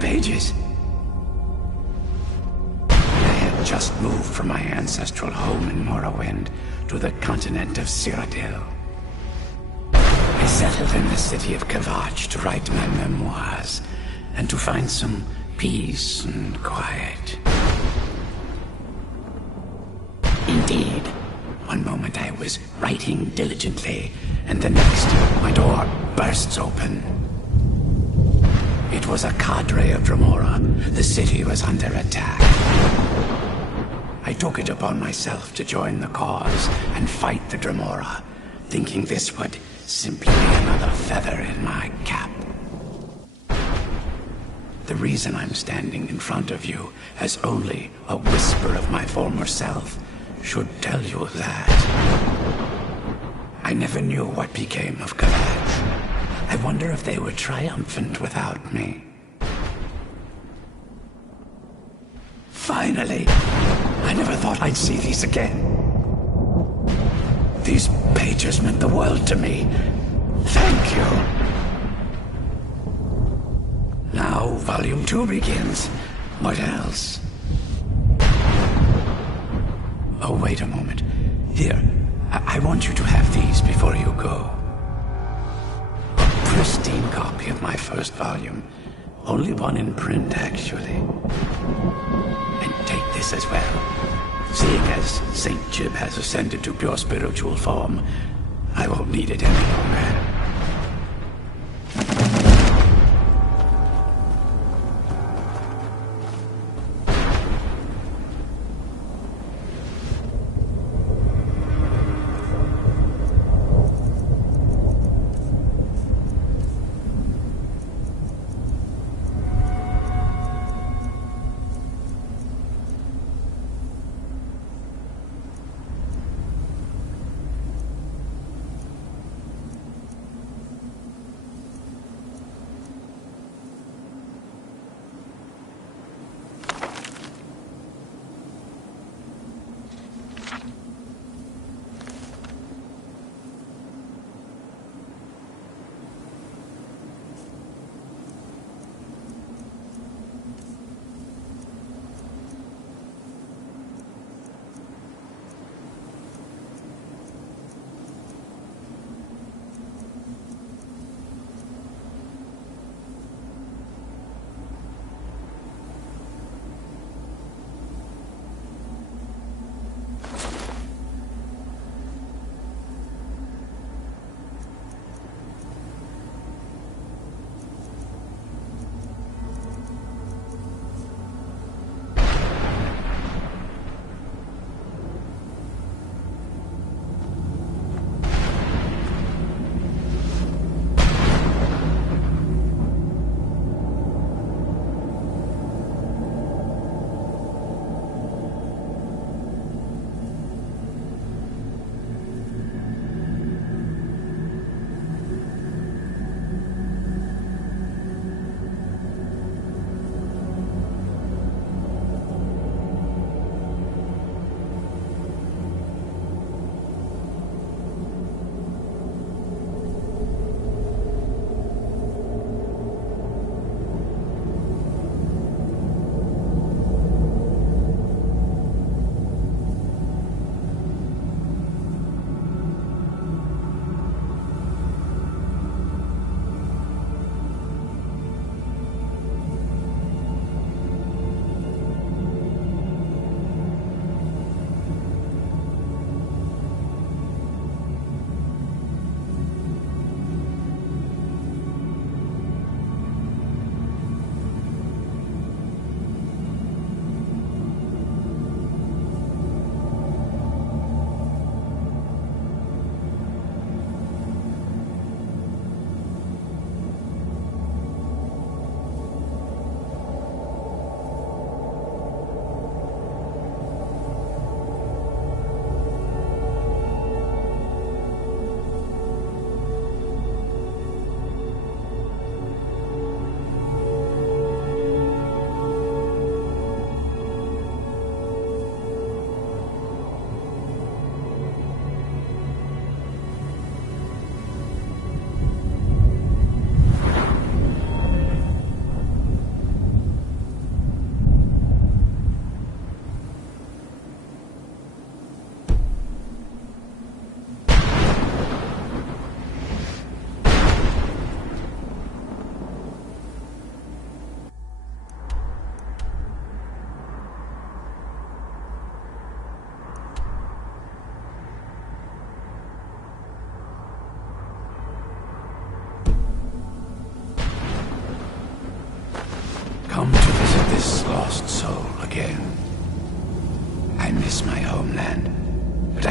pages. I had just moved from my ancestral home in Morrowind to the continent of Cyrodiil. I settled in the city of Kavach to write my memoirs and to find some peace and quiet. Indeed, one moment I was writing diligently, and the next, my door bursts open. It was a cadre of Dremora. The city was under attack. I took it upon myself to join the cause and fight the Dremora, thinking this would simply be another feather in my cap. The reason I'm standing in front of you as only a whisper of my former self should tell you that I never knew what became of Kavach. I wonder if they were triumphant without me. Finally! I never thought I'd see these again. These pages meant the world to me. Thank you. Now, Volume 2 begins. What else? Oh, wait a moment. Here, I want you to have these before you go. A pristine copy of my first volume. Only one in print, actually. And take this as well. Seeing as St. Jib has ascended to pure spiritual form, I won't need it any longer.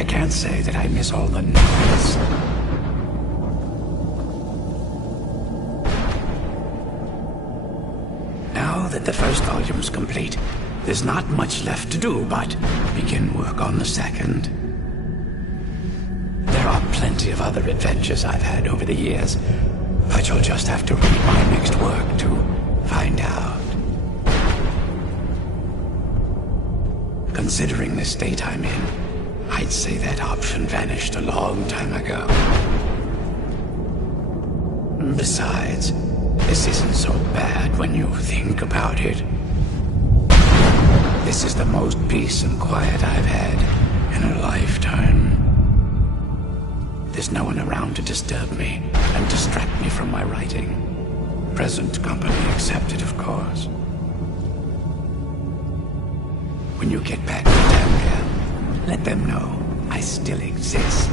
can't say that I miss all the noise. Now that the first volume's complete, there's not much left to do but begin work on the second. There are plenty of other adventures I've had over the years, but you'll just have to read my next work to find out. Considering the state I'm in, I'd say that option vanished a long time ago. Besides, this isn't so bad when you think about it. This is the most peace and quiet I've had in a lifetime. There's no one around to disturb me and distract me from my writing. Present company accepted, of course. When you get back to Tamria, let them know I still exist.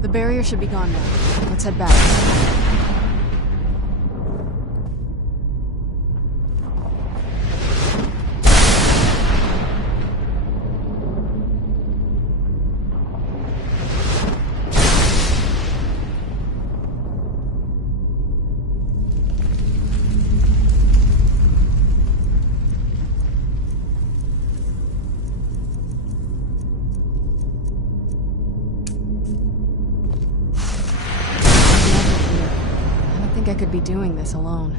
The barrier should be gone now. Let's head back. I could be doing this alone.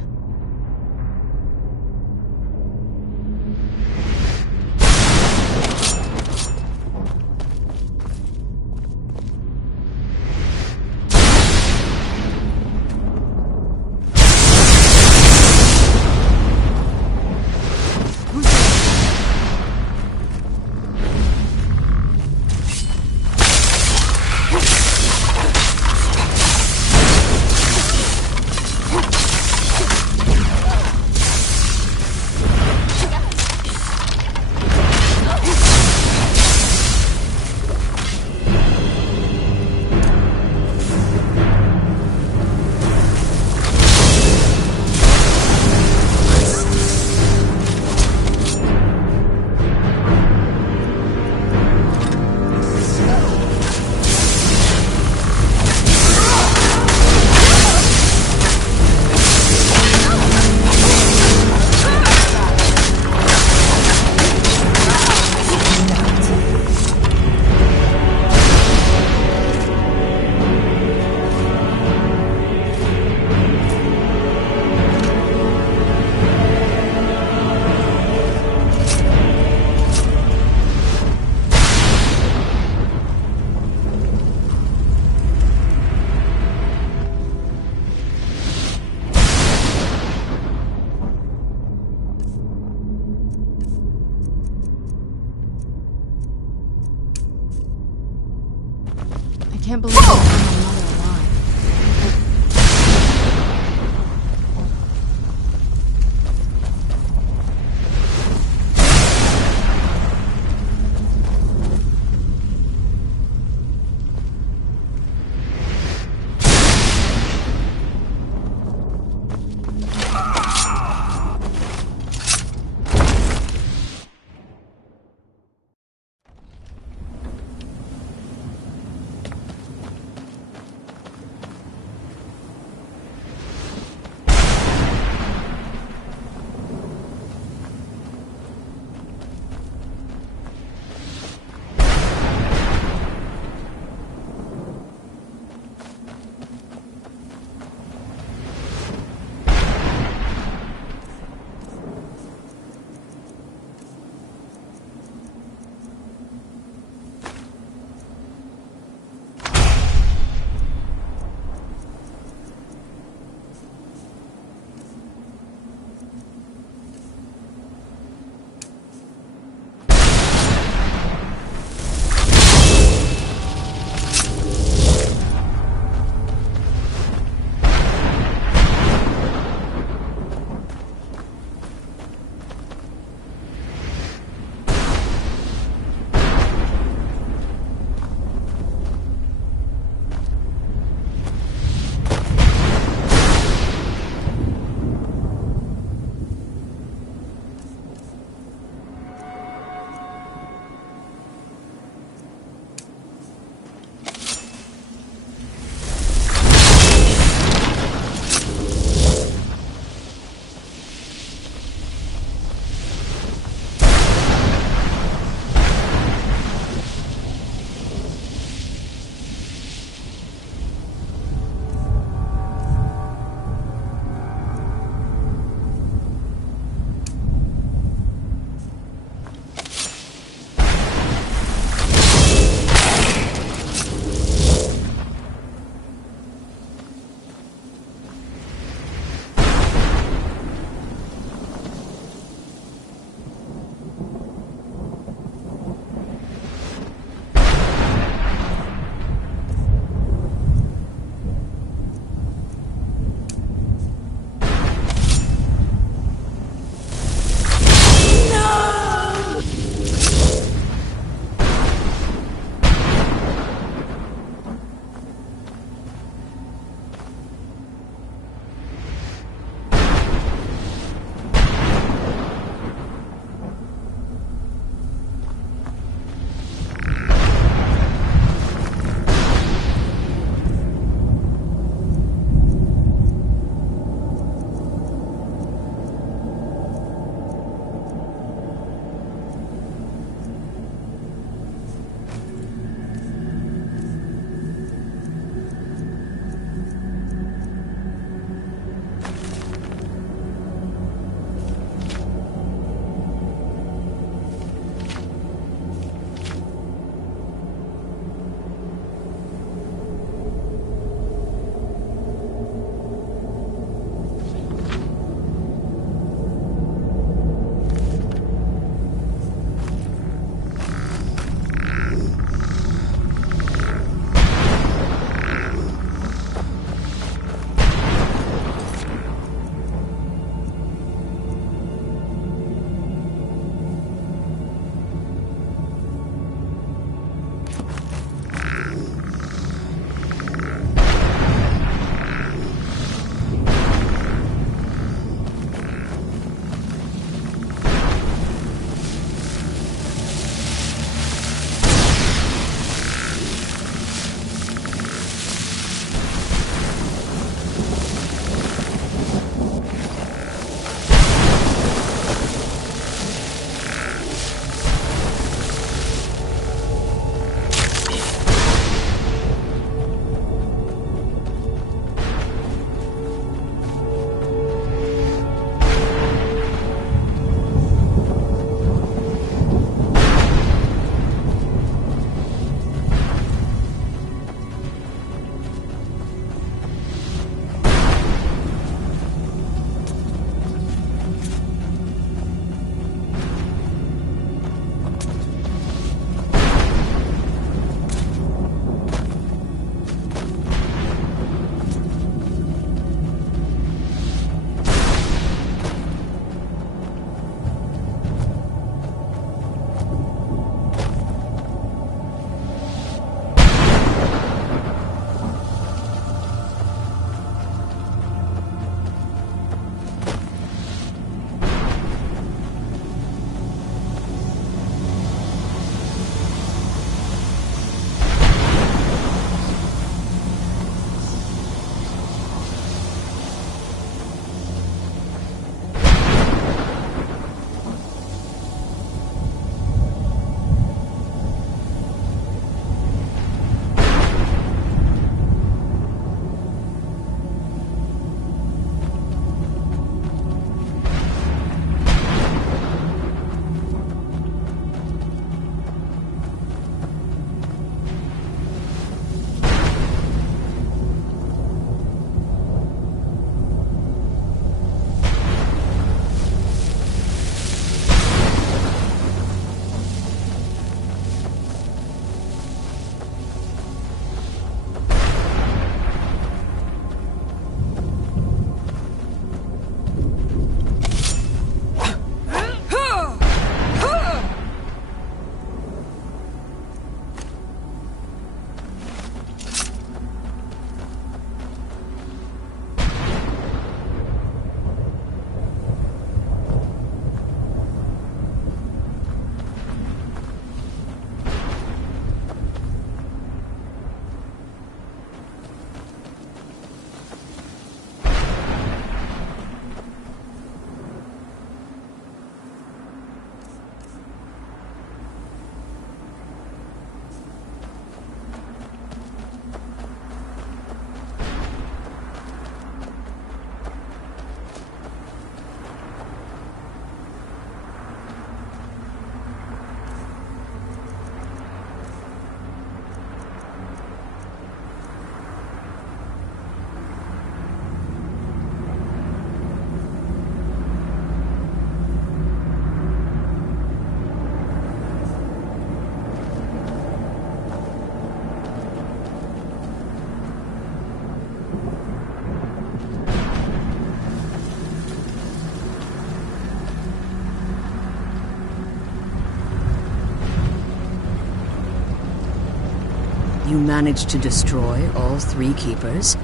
You managed to destroy all 3 keepers?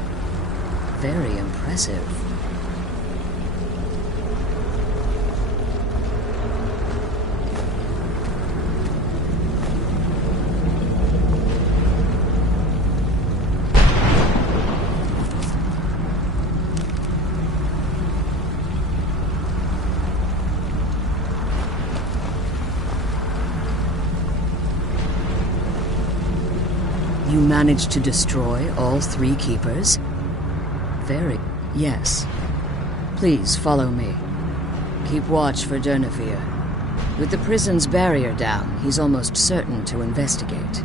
Very impressive. You managed to destroy all 3 keepers? Very... Yes. Please follow me. Keep watch for Durnevere. With the prison's barrier down, he's almost certain to investigate.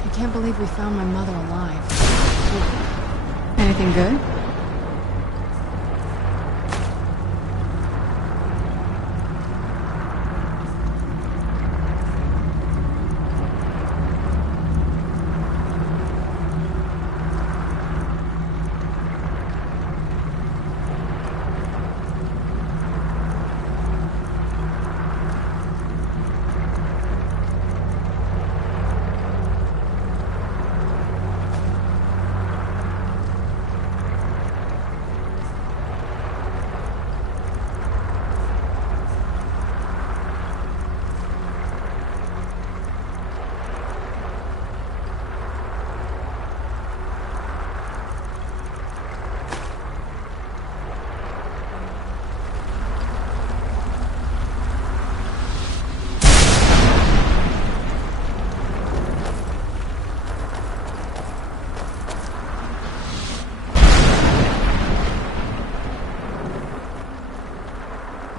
I can't believe we found my mother alive. Anything good?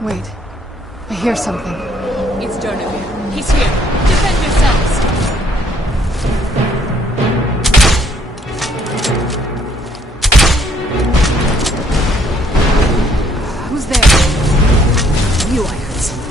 Wait. I hear something. It's Durnevere. He's here. Defend yourselves! Who's there? I knew I heard something.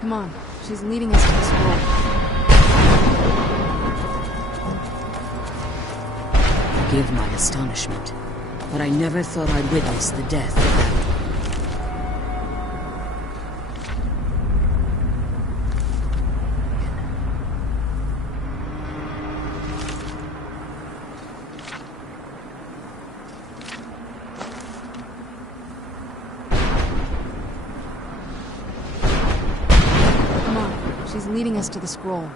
Come on, she's leading us to the scroll. Forgive my astonishment, but I never thought I'd witness the death of that. Come on, she's leading us to the scroll.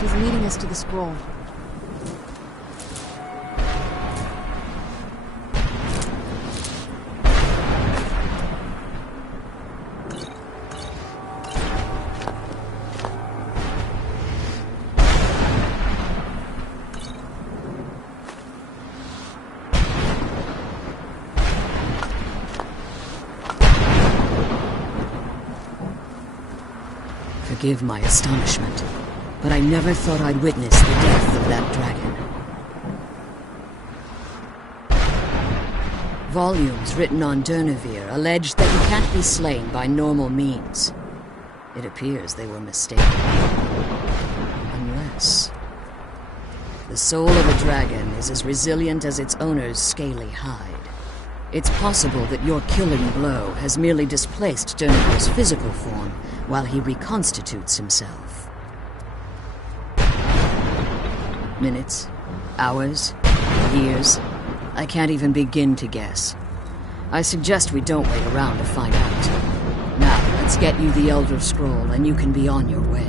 She's leading us to the scroll. Forgive my astonishment, but I never thought I'd witness the death of that dragon. Volumes written on Durnevere allege that you can't be slain by normal means. It appears they were mistaken. Unless... the soul of a dragon is as resilient as its owner's scaly hide. It's possible that your killing blow has merely displaced Durnevere's physical form while he reconstitutes himself. Minutes, hours, years. I can't even begin to guess. I suggest we don't wait around to find out. Now, let's get you the Elder Scroll and you can be on your way.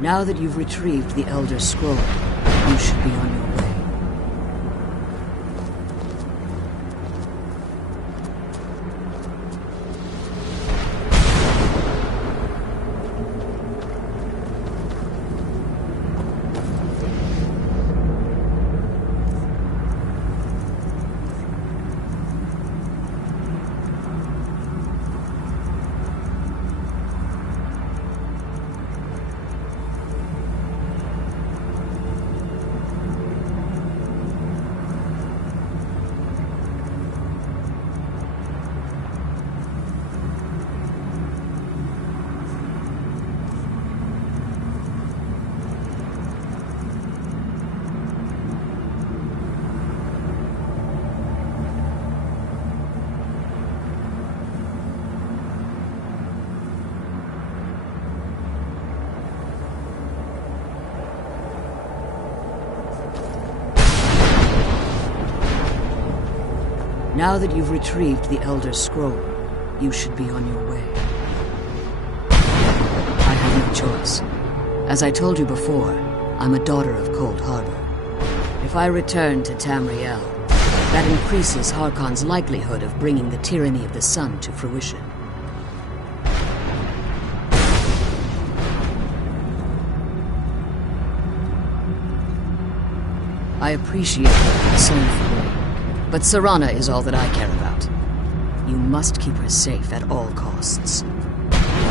Now that you've retrieved the Elder Scroll, you should be on your way. Now that you've retrieved the Elder Scroll, you should be on your way. I have no choice. As I told you before, I'm a daughter of Cold Harbor. If I return to Tamriel, that increases Harkon's likelihood of bringing the tyranny of the sun to fruition. I appreciate your concern for me, but Serana is all that I care about. You must keep her safe at all costs.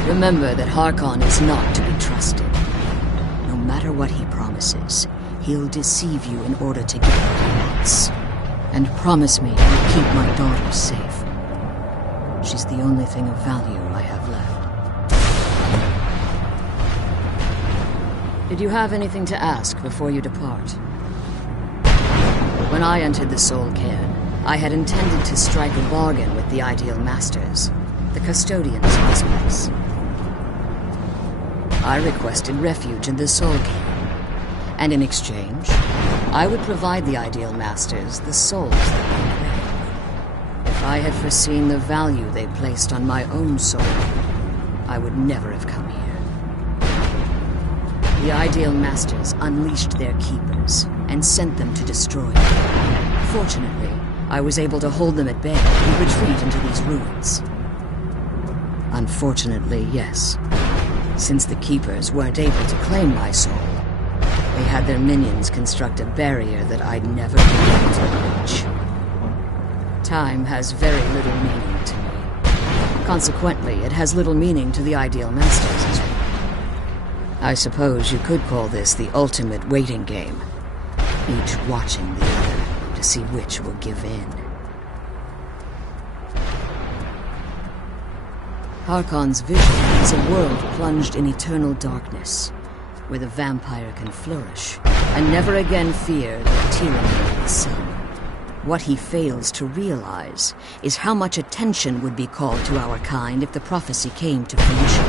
Remember that Harkon is not to be trusted. No matter what he promises, he'll deceive you in order to get what he wants. And promise me you'll keep my daughter safe. She's the only thing of value I have left. Did you have anything to ask before you depart? When I entered the Soul Cairn, I had intended to strike a bargain with the Ideal Masters, the custodians of this place. I requested refuge in the Soul Cairn, and in exchange, I would provide the Ideal Masters the souls that they crave. If I had foreseen the value they placed on my own soul, I would never have come here. The Ideal Masters unleashed their keepers and sent them to destroy me. Fortunately, I was able to hold them at bay and retreat into these ruins. Unfortunately, yes. Since the Keepers weren't able to claim my soul, they had their minions construct a barrier that I'd never be able to reach. Time has very little meaning to me. Consequently, it has little meaning to the Ideal Masters as well. I suppose you could call this the ultimate waiting game, each watching the other to see which will give in. Harkon's vision is a world plunged in eternal darkness, where the vampire can flourish and never again fear the tyranny of the sun. What he fails to realize is how much attention would be called to our kind if the prophecy came to fruition.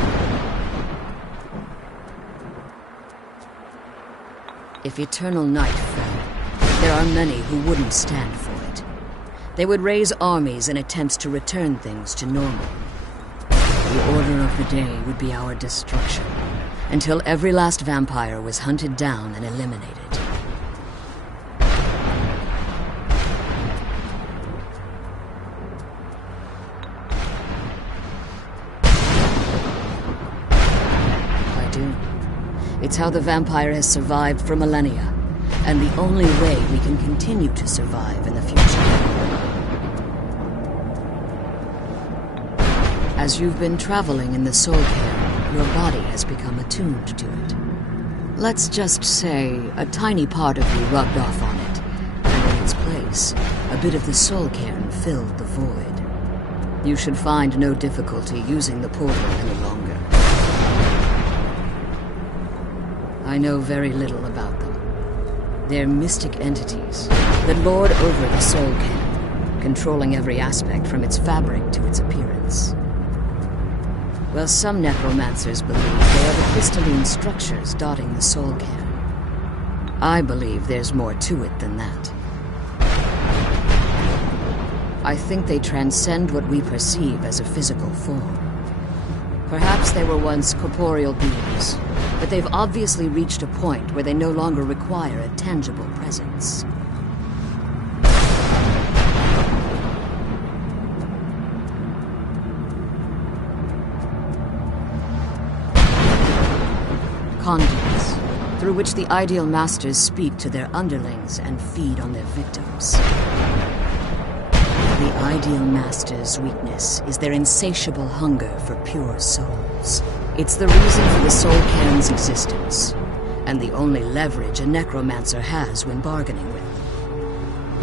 If eternal night fell, there are many who wouldn't stand for it. They would raise armies in attempts to return things to normal. The order of the day would be our destruction, until every last vampire was hunted down and eliminated. I do. It's how the vampire has survived for millennia, and the only way we can continue to survive in the future. As you've been traveling in the soul cairn, your body has become attuned to it. Let's just say a tiny part of you rubbed off on it, and in its place, a bit of the soul cairn filled the void. You should find no difficulty using the portal any longer. I know very little about them. They're mystic entities that lord over the soul cairn, controlling every aspect from its fabric to its appearance. Well, some necromancers believe they are the crystalline structures dotting the soul cairn. I believe there's more to it than that. I think they transcend what we perceive as a physical form. Perhaps they were once corporeal beings, but they've obviously reached a point where they no longer require a tangible presence. Conduits, through which the Ideal Masters speak to their underlings and feed on their victims. The Ideal Masters' weakness is their insatiable hunger for pure souls. It's the reason for the soul cairn's existence, and the only leverage a necromancer has when bargaining with them.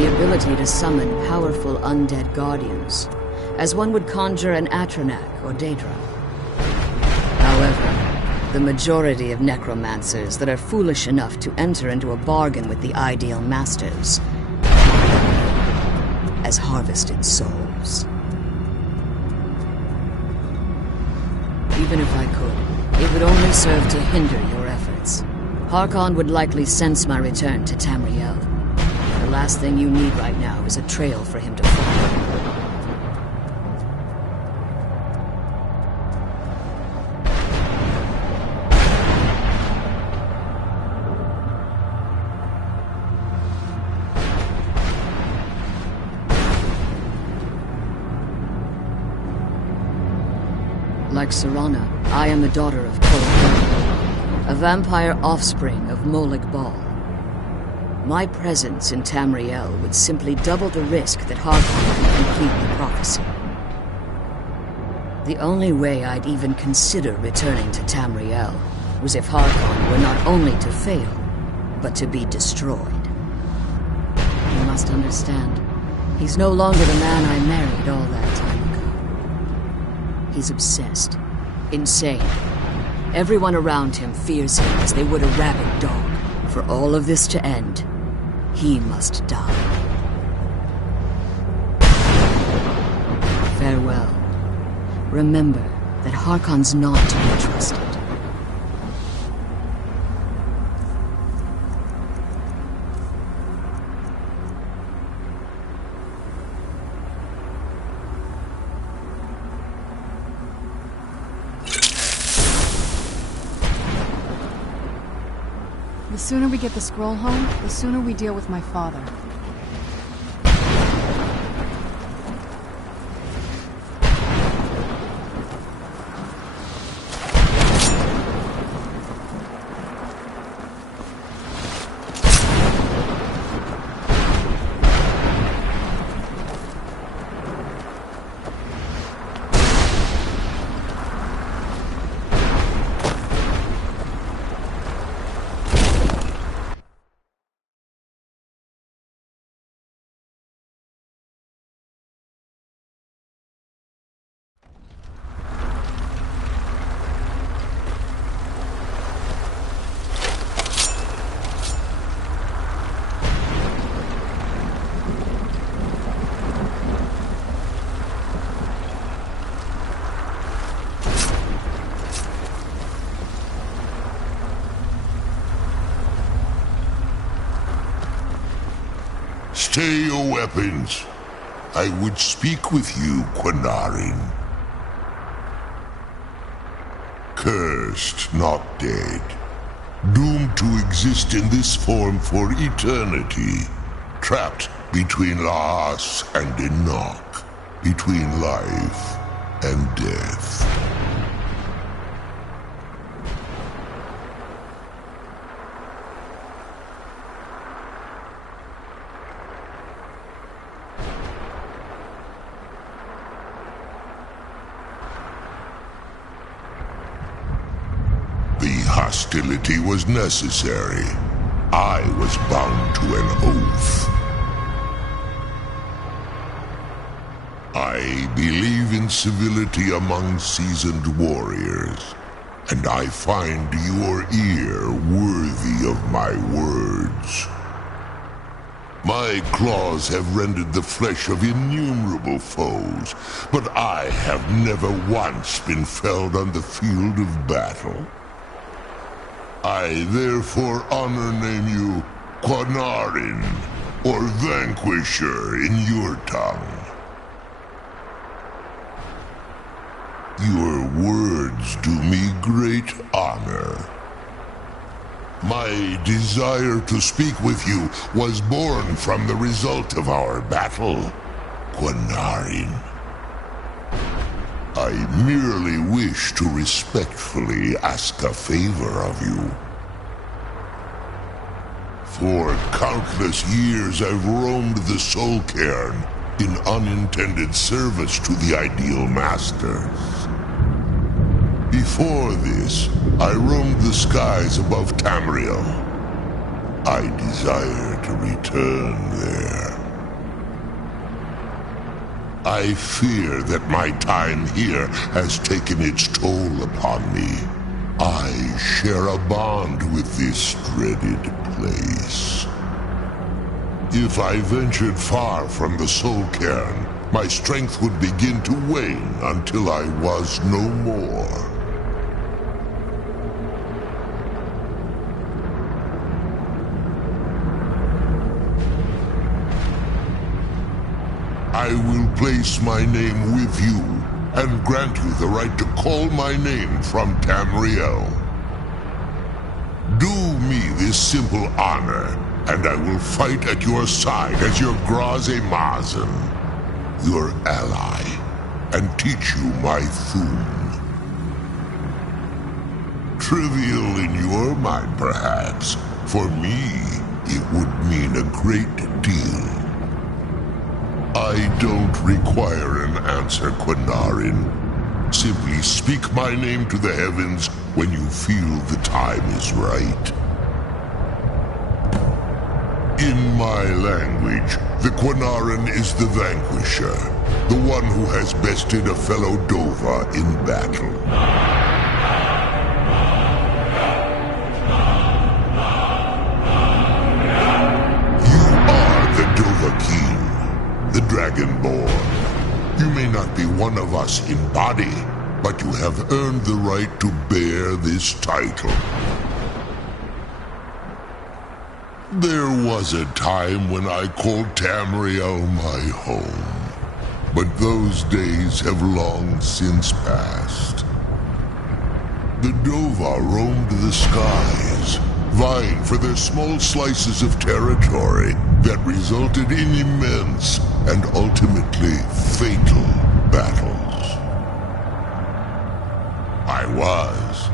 The ability to summon powerful undead guardians, as one would conjure an Atronak or Daedra. However, the majority of necromancers that are foolish enough to enter into a bargain with the Ideal Masters as harvested souls. Even if I could, it would only serve to hinder your efforts. Harkon would likely sense my return to Tamriel. The last thing you need right now is a trail for him to follow. Like Serana, I am the daughter of Kolokor, a vampire offspring of Molag Bal. My presence in Tamriel would simply double the risk that Harkon can complete the prophecy. The only way I'd even consider returning to Tamriel was if Harkon were not only to fail, but to be destroyed. You must understand, he's no longer the man I married all that time ago. He's obsessed, insane. Everyone around him fears him as they would a rabid dog. For all of this to end, he must die. Farewell. Remember that Harkon's not to be trusted. The sooner we get the scroll home, the sooner we deal with my father. Stay your weapons. I would speak with you, Quinarin. Cursed, not dead. Doomed to exist in this form for eternity. Trapped between Laas and Enoch. Between life and death. Hostility was necessary. I was bound to an oath. I believe in civility among seasoned warriors, and I find your ear worthy of my words. My claws have rendered the flesh of innumerable foes, but I have never once been felled on the field of battle. I therefore honor name you Quinarin, or Vanquisher in your tongue. Your words do me great honor. My desire to speak with you was born from the result of our battle, Quinarin. I merely wish to respectfully ask a favor of you. For countless years I've roamed the Soul Cairn in unintended service to the Ideal Masters. Before this, I roamed the skies above Tamriel. I desire to return there. I fear that my time here has taken its toll upon me. I share a bond with this dreaded place. If I ventured far from the Soul Cairn, my strength would begin to wane until I was no more. I will place my name with you and grant you the right to call my name from Tamriel. Do me this simple honor, and I will fight at your side as your Graze Mazen, your ally, and teach you my Thum. Trivial in your mind, perhaps. For me, it would mean a great deal. I don't require an answer, Quinarin. Simply speak my name to the heavens when you feel the time is right. In my language, the Quinarin is the Vanquisher, the one who has bested a fellow Dova in battle. You are the Dova King. The Dragonborn. You may not be one of us in body, but you have earned the right to bear this title. There was a time when I called Tamriel my home, but those days have long since passed. The Dova roamed the skies, vying for their small slices of territory that resulted in immense and ultimately fatal battles. I was,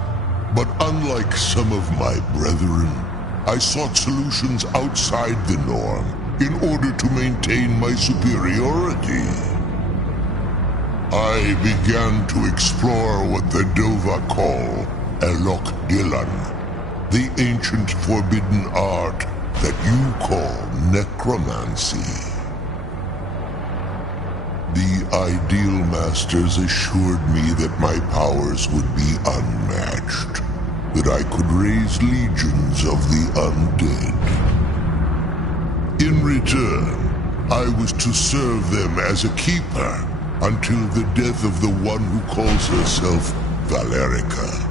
but unlike some of my brethren, I sought solutions outside the norm in order to maintain my superiority. I began to explore what the Dova call Elok Dylan, the ancient forbidden art that you call necromancy. The Ideal Masters assured me that my powers would be unmatched, that I could raise legions of the undead. In return, I was to serve them as a keeper until the death of the one who calls herself Valerica.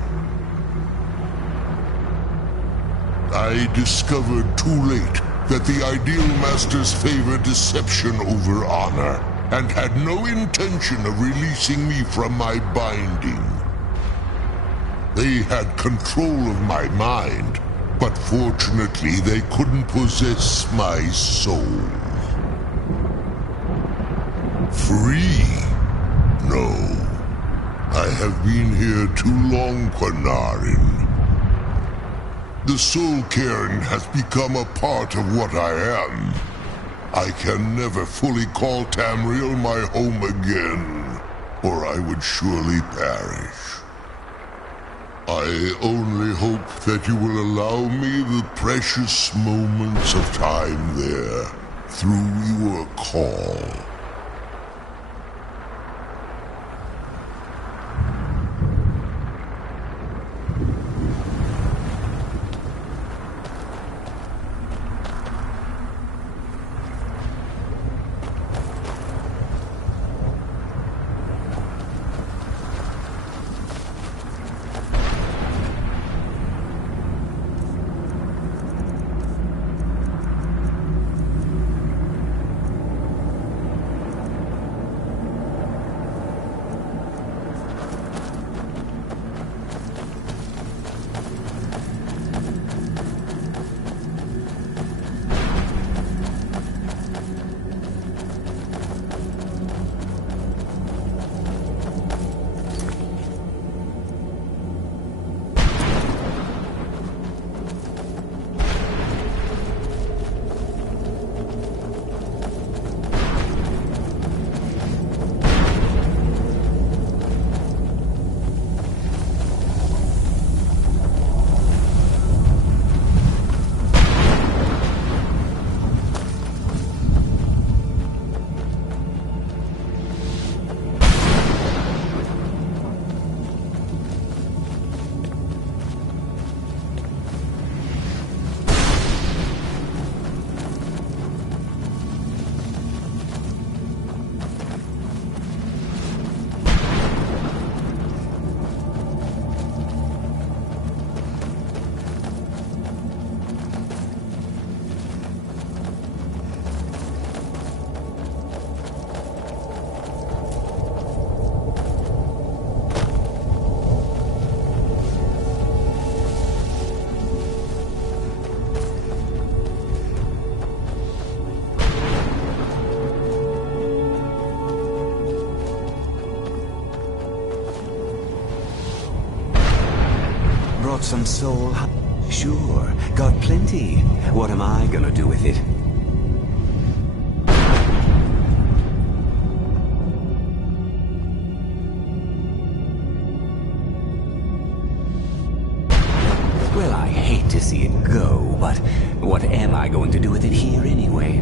I discovered too late that the Ideal Masters favor deception over honor, and had no intention of releasing me from my binding. They had control of my mind, but fortunately they couldn't possess my soul. Free? No. I have been here too long, Quanarin. The Soul Cairn has become a part of what I am. I can never fully call Tamriel my home again, or I would surely perish. I only hope that you will allow me the precious moments of time there, through your call. Some soul? Sure, got plenty. What am I gonna do with it? Well, I hate to see it go, but what am I going to do with it here anyway?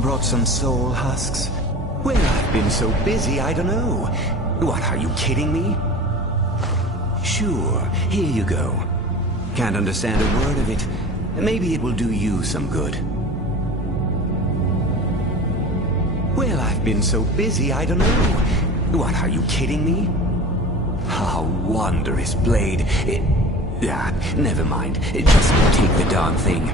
Brought some soul husks. Well, I've been so busy, I don't know. What, are you kidding me? Sure, here you go. Can't understand a word of it. Maybe it will do you some good. Well, I've been so busy, I don't know. What, are you kidding me? Oh, wondrous blade. Never mind. Just take the darn thing.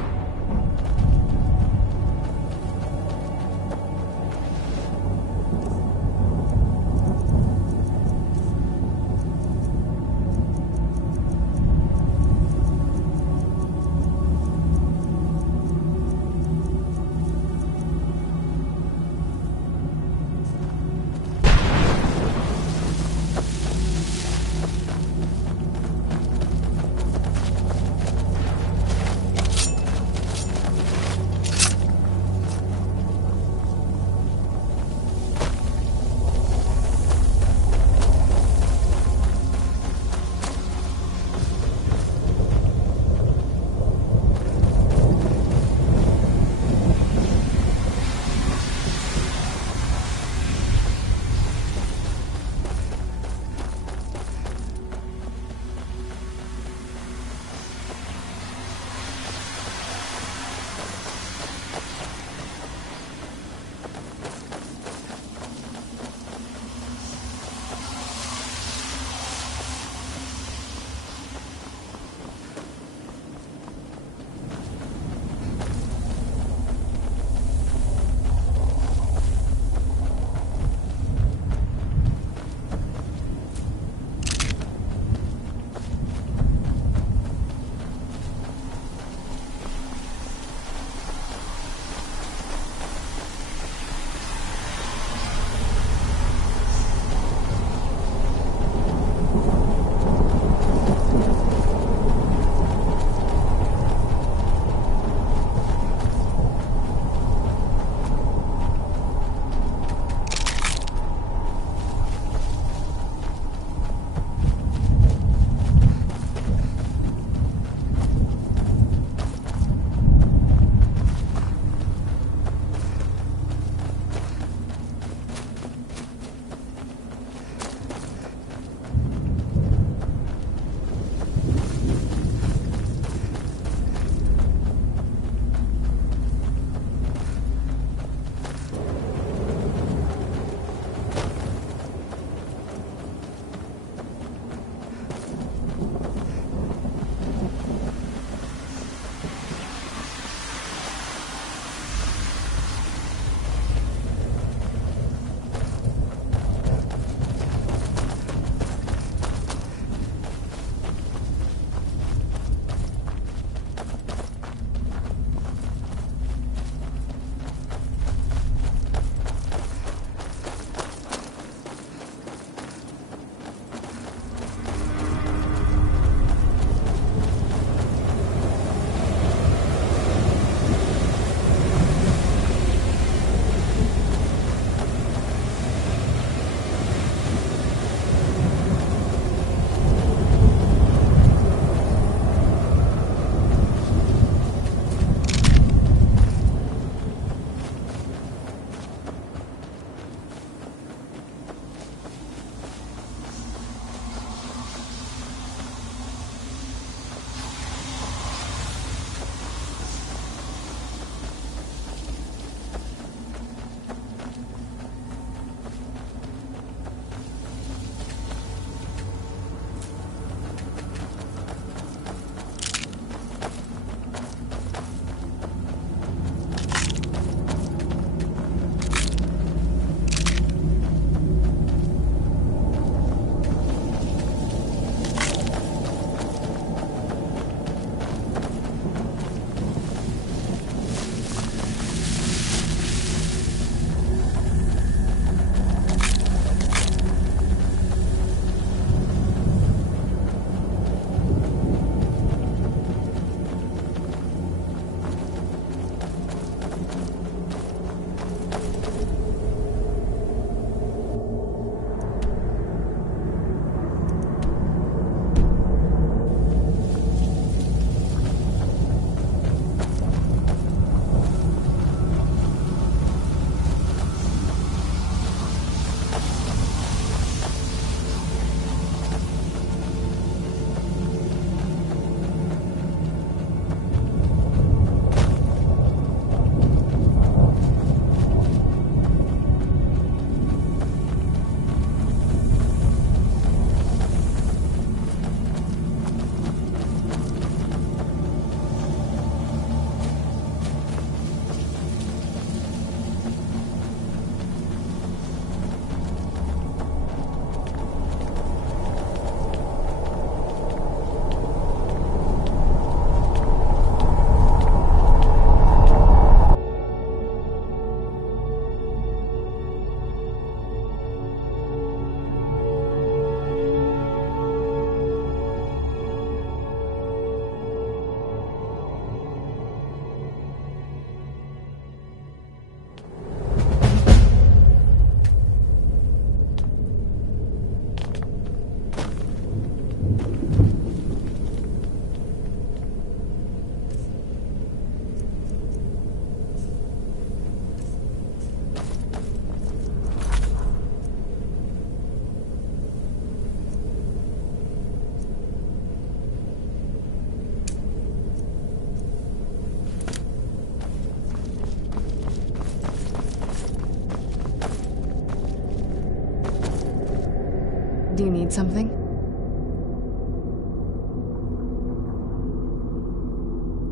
Do you need something?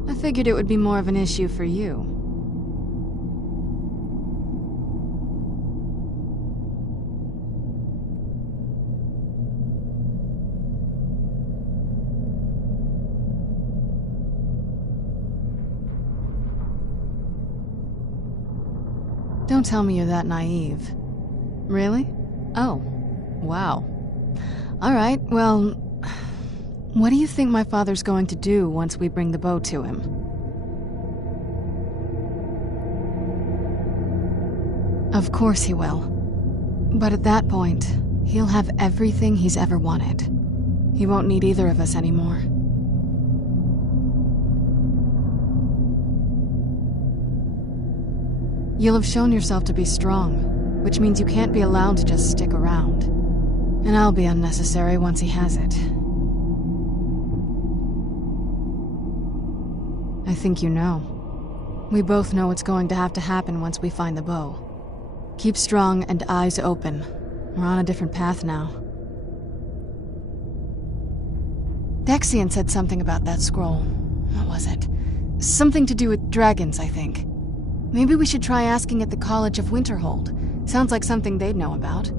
I figured it would be more of an issue for you. Don't tell me you're that naive. Really? Oh, wow. All right, well, what do you think my father's going to do once we bring the bow to him? Of course he will. But at that point, he'll have everything he's ever wanted. He won't need either of us anymore. You'll have shown yourself to be strong, which means you can't be allowed to just stick around. And I'll be unnecessary once he has it. I think you know. We both know what's going to have to happen once we find the bow. Keep strong and eyes open. We're on a different path now. Dexian said something about that scroll. What was it? Something to do with dragons, I think. Maybe we should try asking at the College of Winterhold. Sounds like something they'd know about.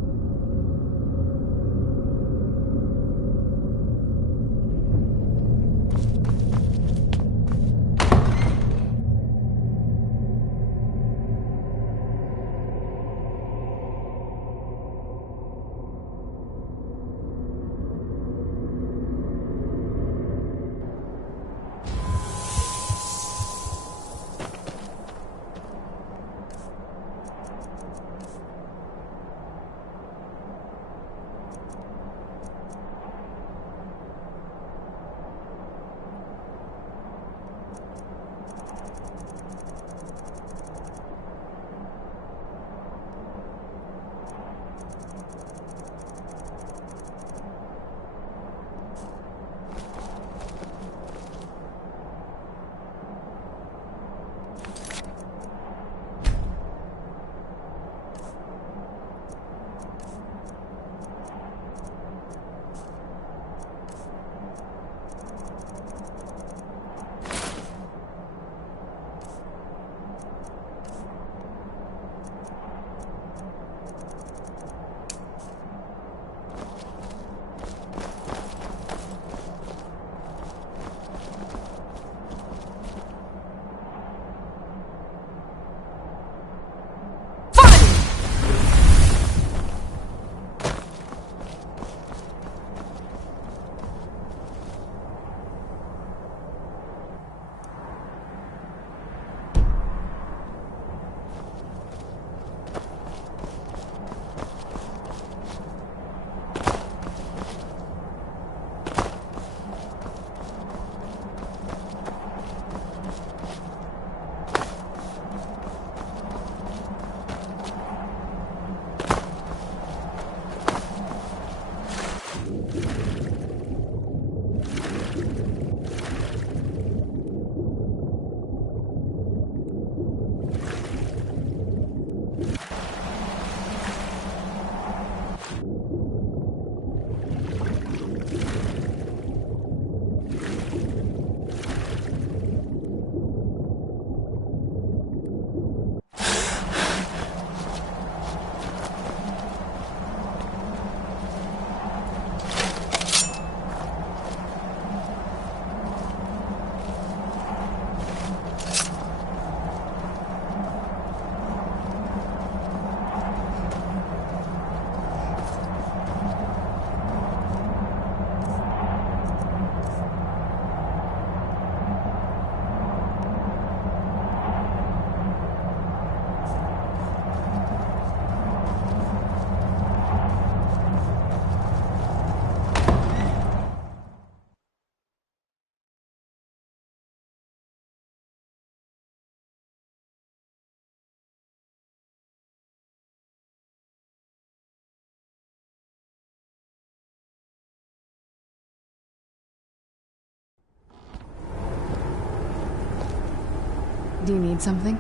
Do you need something?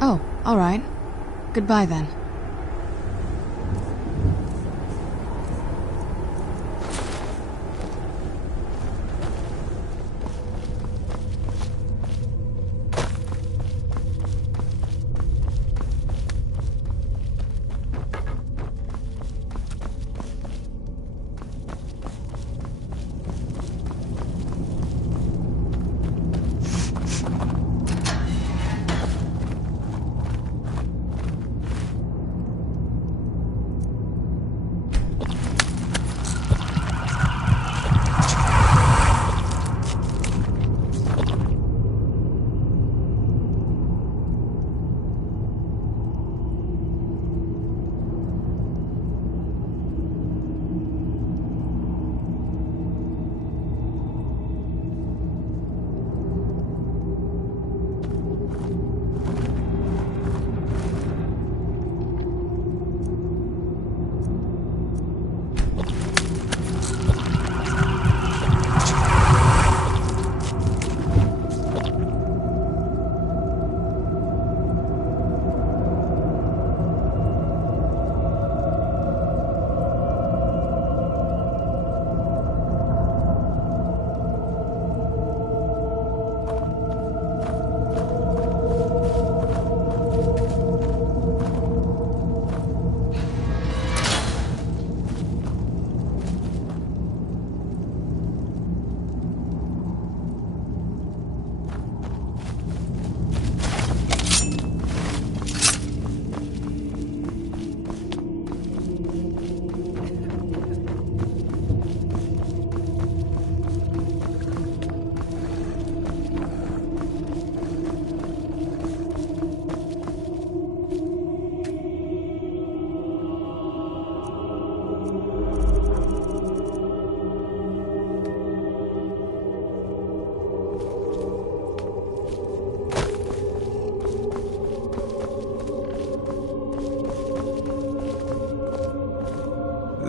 Oh, all right. Goodbye then.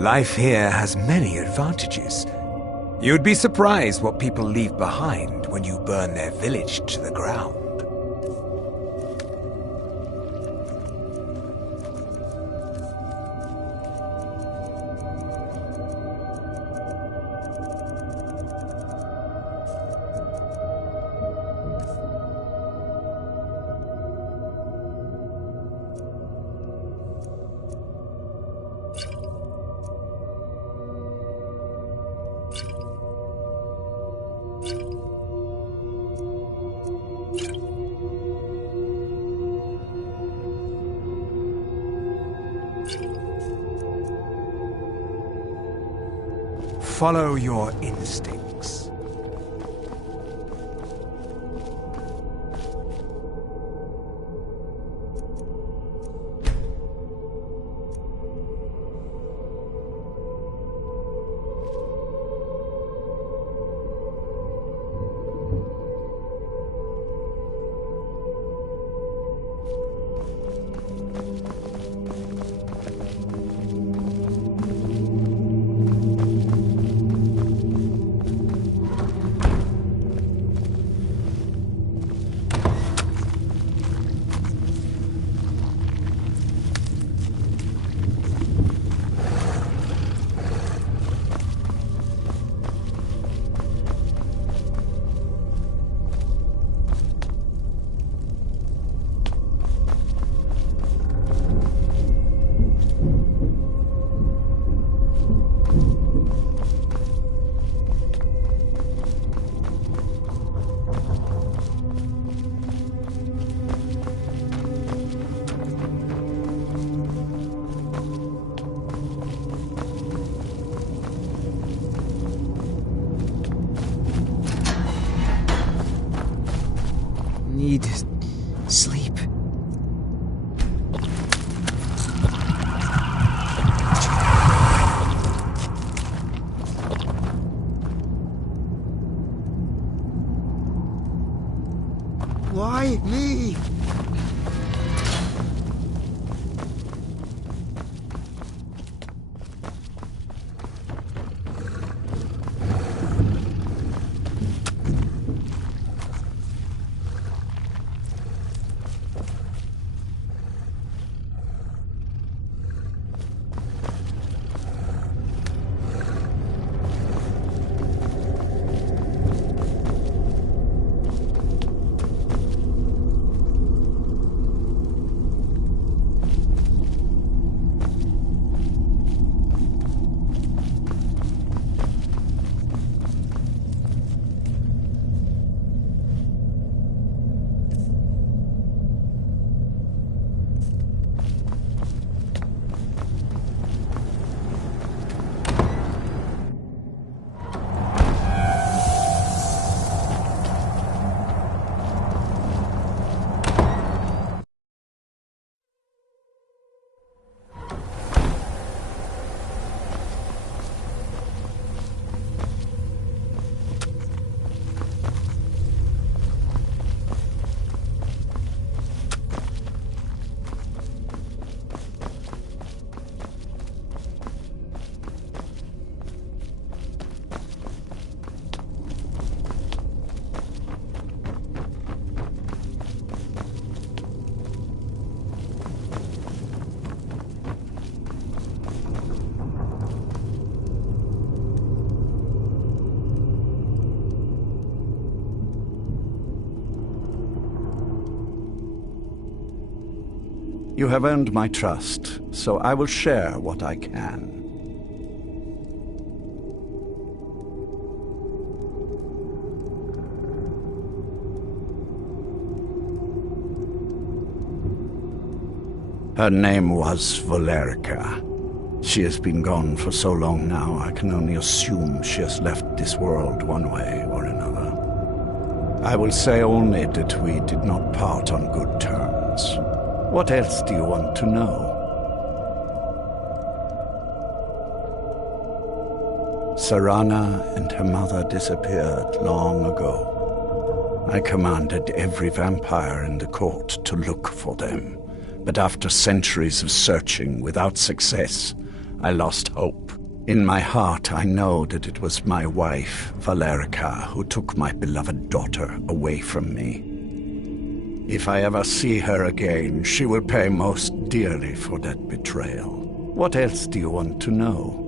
Life here has many advantages. You'd be surprised what people leave behind when you burn their village to the ground. Follow your instincts. Need sleep. Why me? You have earned my trust, so I will share what I can. Her name was Valerica. She has been gone for so long now, I can only assume she has left this world one way or another. I will say only that we did not part on good terms. What else do you want to know? Sarana and her mother disappeared long ago. I commanded every vampire in the court to look for them, but after centuries of searching without success, I lost hope. In my heart, I know that it was my wife, Valerica, who took my beloved daughter away from me. If I ever see her again, she will pay most dearly for that betrayal. What else do you want to know?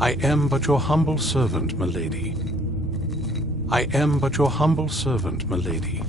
I am but your humble servant, milady. I am but your humble servant, milady.